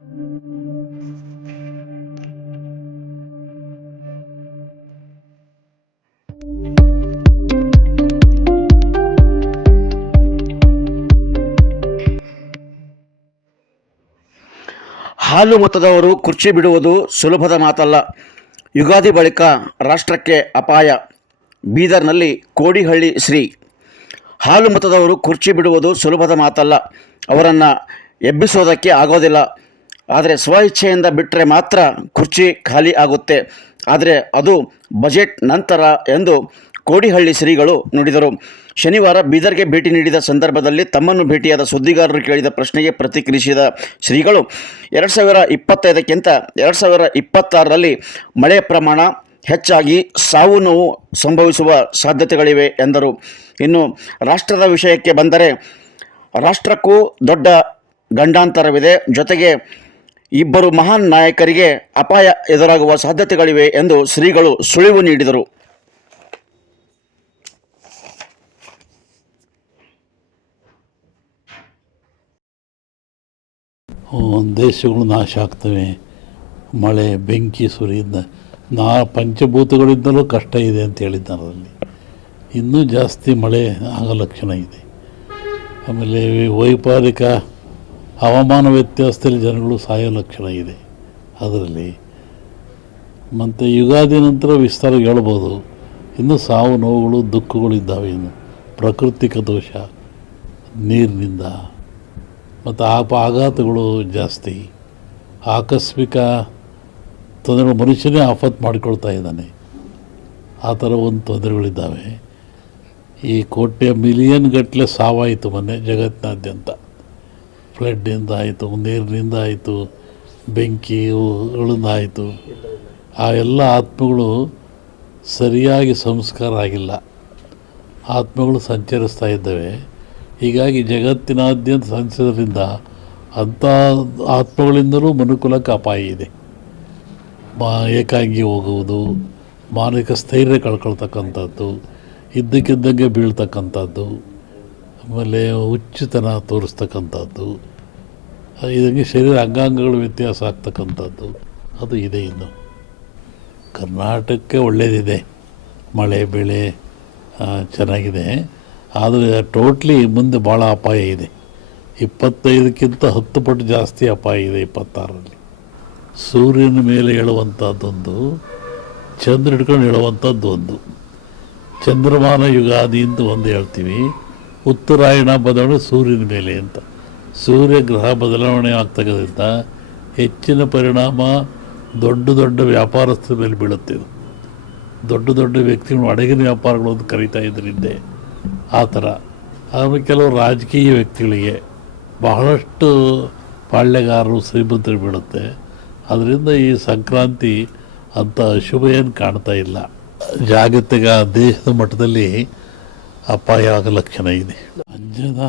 ಹಾಲು ಮತದವರು ಕುರ್ಚಿ ಬಿಡುವುದು ಸುಲಭದ ಮಾತಲ್ಲ. ಯುಗಾದಿ ಬಳಿಕ ರಾಷ್ಟ್ರಕ್ಕೆ ಅಪಾಯ. ಬೀದರ್ನಲ್ಲಿ ಕೋಡಿಹಳ್ಳಿ ಶ್ರೀ. ಹಾಲು ಮತದವರು ಕುರ್ಚಿ ಬಿಡುವುದು ಸುಲಭದ ಮಾತಲ್ಲ. ಅವರನ್ನು ಎಬ್ಬಿಸೋದಕ್ಕೆ ಆಗೋದಿಲ್ಲ. ಆದರೆ ಸ್ವಇಚ್ಛೆಯಿಂದ ಬಿಟ್ಟರೆ ಮಾತ್ರ ಕುರ್ಚಿ ಖಾಲಿ ಆಗುತ್ತೆ. ಆದರೆ ಅದು ಬಜೆಟ್ ನಂತರ ಎಂದು ಕೋಡಿಹಳ್ಳಿ ಶ್ರೀಗಳು ನುಡಿದರು. ಶನಿವಾರ ಬೀದರ್ಗೆ ಭೇಟಿ ನೀಡಿದ ಸಂದರ್ಭದಲ್ಲಿ ತಮ್ಮನ್ನು ಭೇಟಿಯಾದ ಸುದ್ದಿಗಾರರು ಕೇಳಿದ ಪ್ರಶ್ನೆಗೆ ಪ್ರತಿಕ್ರಿಯಿಸಿದ ಶ್ರೀಗಳು 2025ಕ್ಕಿಂತ 2026ರಲ್ಲಿ ಮಳೆಯ ಪ್ರಮಾಣ ಹೆಚ್ಚಾಗಿ ಸಾವು ನೋವು ಸಂಭವಿಸುವ ಸಾಧ್ಯತೆಗಳಿವೆ ಎಂದರು. ಇನ್ನು ರಾಷ್ಟ್ರದ ವಿಷಯಕ್ಕೆ ಬಂದರೆ ರಾಷ್ಟ್ರಕ್ಕೂ ದೊಡ್ಡ ಗಂಡಾಂತರವಿದೆ. ಜೊತೆಗೆ ಇಬ್ಬರು ಮಹಾನ್ ನಾಯಕರಿಗೆ ಅಪಾಯ ಎದುರಾಗುವ ಸಾಧ್ಯತೆಗಳಿವೆ ಎಂದು ಶ್ರೀಗಳು ಸುಳಿವು ನೀಡಿದರು. ದೇಶಗಳು ನಾಶ ಆಗ್ತವೆ, ಮಳೆ ಬೆಂಕಿ ಸುರಿಯಿಂದ ಪಂಚಭೂತಗಳಿಂದಲೂ ಕಷ್ಟ ಇದೆ ಅಂತ ಹೇಳಿದ್ದಾರೆ. ಅದರಲ್ಲಿ ಇನ್ನೂ ಜಾಸ್ತಿ ಮಳೆ ಆಗೋ ಲಕ್ಷಣ ಇದೆ. ಆಮೇಲೆ ವೈಪರೀಕ ಹವಾಮಾನ ವ್ಯತ್ಯಾಸದಲ್ಲಿ ಜನಗಳು ಸಾಯೋ ಲಕ್ಷಣ ಇದೆ ಅದರಲ್ಲಿ. ಮತ್ತು ಯುಗಾದಿ ನಂತರ ವಿಸ್ತಾರ ಹೇಳ್ಬೋದು. ಇನ್ನೂ ಸಾವು ನೋವುಗಳು ದುಃಖಗಳು ಇದ್ದಾವೆ. ಇನ್ನು ಪ್ರಾಕೃತಿಕ ದೋಷ, ನೀರಿನಿಂದ ಮತ್ತು ಆಘಾತಗಳು ಜಾಸ್ತಿ, ಆಕಸ್ಮಿಕ ತೊಂದರೆಗಳು, ಮನುಷ್ಯನೇ ಆಫತ್ ಮಾಡಿಕೊಳ್ತಾ ಇದ್ದಾನೆ. ಆ ಥರ ಒಂದು ತೊಂದರೆಗಳಿದ್ದಾವೆ. ಈ ಮಿಲಿಯನ್ ಗಟ್ಟಲೆ ಸಾವಾಯಿತು ಮೊನ್ನೆ ಜಗತ್ತಿನಾದ್ಯಂತ. ಫ್ಲಡ್ಡಿಂದ ಆಯಿತು, ನೀರಿನಿಂದ ಆಯಿತು, ಬೆಂಕಿಗಳಿಂದ ಆಯಿತು. ಆ ಎಲ್ಲ ಆತ್ಮಗಳು ಸರಿಯಾಗಿ ಸಂಸ್ಕಾರ ಆಗಿಲ್ಲ, ಆತ್ಮಗಳು ಸಂಚರಿಸ್ತಾ ಇದ್ದಾವೆ. ಹೀಗಾಗಿ ಜಗತ್ತಿನಾದ್ಯಂತ ಸಂಚರಿಸೋದ್ರಿಂದ ಅಂಥ ಆತ್ಮಗಳಿಂದಲೂ ಮನುಕುಲಕ್ಕೆ ಅಪಾಯ ಇದೆ. ಏಕಾಂಗಿ ಹೋಗುವುದು, ಮಾನಸಿಕ ಸ್ಥೈರ್ಯ ಕಳ್ಕೊಳ್ತಕ್ಕಂಥದ್ದು, ಇದ್ದಕ್ಕಿದ್ದಂಗೆ ಬೀಳ್ತಕ್ಕಂಥದ್ದು, ಆಮೇಲೆ ಹುಚ್ಚುತನ ತೋರಿಸ್ತಕ್ಕಂಥದ್ದು, ಇದಂಗೆ ಶರೀರ ಅಂಗಾಂಗಗಳು ವ್ಯತ್ಯಾಸ ಆಗ್ತಕ್ಕಂಥದ್ದು ಅದು ಇದೆ. ಇನ್ನು ಕರ್ನಾಟಕಕ್ಕೆ ಒಳ್ಳೆಯದಿದೆ, ಮಳೆ ಬೆಳೆ ಚೆನ್ನಾಗಿದೆ. ಆದರೆ ಟೋಟ್ಲಿ ಮುಂದೆ ಭಾಳ ಅಪಾಯ ಇದೆ. 25ಕ್ಕಿಂತ 10 ಪಟ್ಟು ಜಾಸ್ತಿ ಅಪಾಯ ಇದೆ 26ರಲ್ಲಿ. ಸೂರ್ಯನ ಮೇಲೆ ಹೇಳುವಂಥದ್ದೊಂದು, ಚಂದ್ರ ಹಿಡ್ಕೊಂಡು ಹೇಳುವಂಥದ್ದು ಒಂದು. ಚಂದ್ರಮಾನ ಯುಗಾದಿ ಅಂತ ಒಂದು ಹೇಳ್ತೀವಿ, ಉತ್ತರಾಯಣ ಬದಲಾವಣೆ ಸೂರ್ಯನ ಮೇಲೆ ಅಂತ. ಸೂರ್ಯ ಗ್ರಹ ಬದಲಾವಣೆ ಆಗ್ತಕ್ಕಂಥ ಹೆಚ್ಚಿನ ಪರಿಣಾಮ ದೊಡ್ಡ ದೊಡ್ಡ ವ್ಯಾಪಾರಸ್ಥರ ಮೇಲೆ ಬೀಳುತ್ತೆ. ಇದು ದೊಡ್ಡ ದೊಡ್ಡ ವ್ಯಕ್ತಿಗಳು ಅಡಗಿನ ವ್ಯಾಪಾರಗಳು ಅಂತ ಕರೀತಾ ಇದ್ರು ಹಿಂದೆ, ಆ ಥರ. ಆಮೇಲೆ ಕೆಲವು ರಾಜಕೀಯ ವ್ಯಕ್ತಿಗಳಿಗೆ, ಬಹಳಷ್ಟು ಪಾಳ್ಯಗಾರರು ಶ್ರೀಮಂತರು ಬೀಳುತ್ತೆ. ಅದರಿಂದ ಈ ಸಂಕ್ರಾಂತಿ ಅಂಥ ಅಶುಭ ಏನು ಕಾಣ್ತಾ ಇಲ್ಲ. ಜಾಗತಿಕ ದೇಶದ ಮಟ್ಟದಲ್ಲಿ ಅಪಾಯ ಆಗೋ ಲಕ್ಷಣ ಇದೆ. ರಾಜ್ಯದ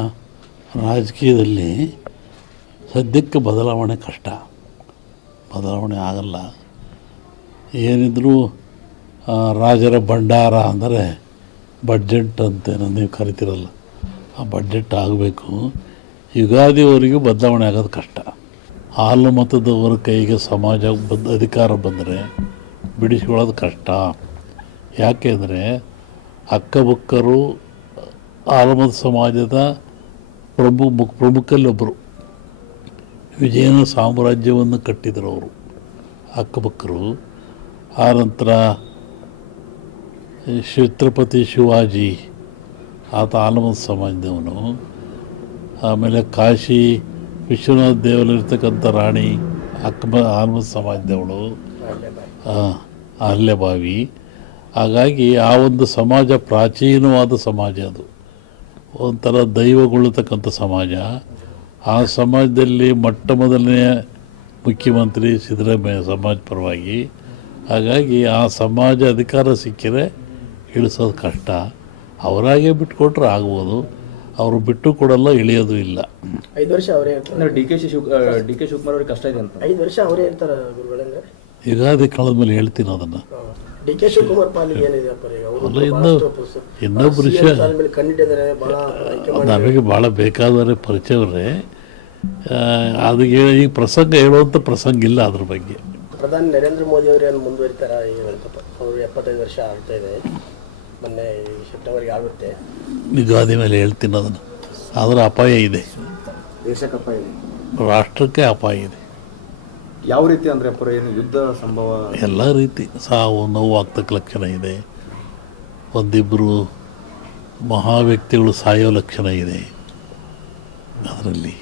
ರಾಜಕೀಯದಲ್ಲಿ ಸದ್ಯಕ್ಕೆ ಬದಲಾವಣೆ ಕಷ್ಟ, ಬದಲಾವಣೆ ಆಗಲ್ಲ. ಏನಿದ್ರೂ ರಾಜರ ಭಂಡಾರ ಅಂದರೆ ಬಡ್ಜೆಟ್ ಅಂತೇನೋ ನೀವು ಕರಿತೀರಲ್ಲ, ಆ ಬಡ್ಜೆಟ್ ಆಗಬೇಕು. ಯುಗಾದಿವರೆಗೂ ಬದಲಾವಣೆ ಆಗೋದು ಕಷ್ಟ. ಹಾಲು ಮತದವರ ಕೈಗೆ ಸಮಾಜ ಅಧಿಕಾರ ಬಂದರೆ ಬಿಡಿಸ್ಕೊಳ್ಳೋದು ಕಷ್ಟ. ಯಾಕೆಂದರೆ ಅಕ್ಕಬುಕ್ಕರು ಹಾಲು ಮತ ಸಮಾಜದ ಪ್ರಮುಖಲ್ಲೊಬ್ಬರು. ವಿಜಯನ ಸಾಮ್ರಾಜ್ಯವನ್ನು ಕಟ್ಟಿದರು ಅವರು, ಅಕ್ಕಬುಕ್ಕರು. ಆನಂತರ ಛತ್ರಪತಿ ಶಿವಾಜಿ, ಆತ ಹಾಲು ಮತ ಸಮಾಜದವನು. ಆಮೇಲೆ ಕಾಶಿ ವಿಶ್ವನಾಥ ದೇವರಲ್ಲಿರ್ತಕ್ಕಂಥ ರಾಣಿ ಹಾಲು ಮತ ಸಮಾಜದವಳು, ಅಹಲ್ಯಬಾವಿ. ಹಾಗಾಗಿ ಆ ಒಂದು ಸಮಾಜ ಪ್ರಾಚೀನವಾದ ಸಮಾಜ, ಅದು ಒಂಥರ ದೈವಗೊಳ್ಳತಕ್ಕಂಥ ಸಮಾಜ. ಆ ಸಮಾಜದಲ್ಲಿ ಮೊಟ್ಟ ಮೊದಲನೆಯ ಮುಖ್ಯಮಂತ್ರಿ ಸಿದ್ದರಾಮಯ್ಯ ಸಮಾಜ ಪರವಾಗಿ. ಹಾಗಾಗಿ ಆ ಸಮಾಜ ಅಧಿಕಾರ ಸಿಕ್ಕಿದ್ರೆ ಇಳಿಸೋದು ಕಷ್ಟ. ಅವರಾಗೆ ಬಿಟ್ಟುಕೊಟ್ರೆ ಆಗ್ಬೋದು, ಅವರು ಬಿಟ್ಟು ಕೊಡಲ್ಲ, ಇಳಿಯೋದು ಇಲ್ಲ. 5 ವರ್ಷ ಅವರೇ ಇರ್ತಾರೆ. ಡಿ ಕೆ ಶಿವಕುಮಾರ್ ಅವ್ರಿಗೆ ಕಷ್ಟ ಇದೆ ಅಂತ 5 ವರ್ಷ ಅವರೇ ಇರ್ತಾರೆ ಗುರುಗಳಂದ್ರೆ. ಯುಗಾದಿ ಕಳೆದ ಮೇಲೆ ಹೇಳ್ತೀನಿ ಅದನ್ನು. ಡಿ ಕೆ ಶಿವಕುಮಾರ್ ಪಾಲಿಗೆ ಏನಿದೆ ಇನ್ನೊಬ್ಬರು ನಮಗೆ ಭಾಳ ಬೇಕಾದವರೇ ಪರಿಚಯವರೇ. ಅದು ಈ ಪ್ರಸಂಗ ಹೇಳುವಂಥ ಪ್ರಸಂಗ ಇಲ್ಲ ಅದ್ರ ಬಗ್ಗೆ. ಪ್ರಧಾನಿ ನರೇಂದ್ರ ಮೋದಿ ಅವರು ಏನು ಮುಂದುವರಿತಾರ ಈಗ ಅವರು 75 ವರ್ಷ ಆಗ್ತಾ ಇದೆ, ಮೊನ್ನೆ ಸೆಪ್ಟೆಂಬರ್ಗೆ ಆಗುತ್ತೆ. ನಿಜವಾದ ಮೇಲೆ ಹೇಳ್ತೀನಿ ಅದನ್ನು. ಆದರೆ ಅಪಾಯ ಇದೆ, ದೇಶಕ್ಕೆ ಅಪಾಯ ಇದೆ, ರಾಷ್ಟ್ರಕ್ಕೆ ಅಪಾಯ ಇದೆ. ಯಾವ ರೀತಿ ಅಂದರೆ ಏನು ಯುದ್ಧ ಸಂಭವ? ಎಲ್ಲ ರೀತಿ ಸಾವು ನೋವು ಆಗ್ತಕ್ಕ ಲಕ್ಷಣ ಇದೆ. ಒಂದಿಬ್ಬರು ಮಹಾ ವ್ಯಕ್ತಿಗಳು ಸಾಯೋ ಲಕ್ಷಣ ಇದೆ ಅದರಲ್ಲಿ.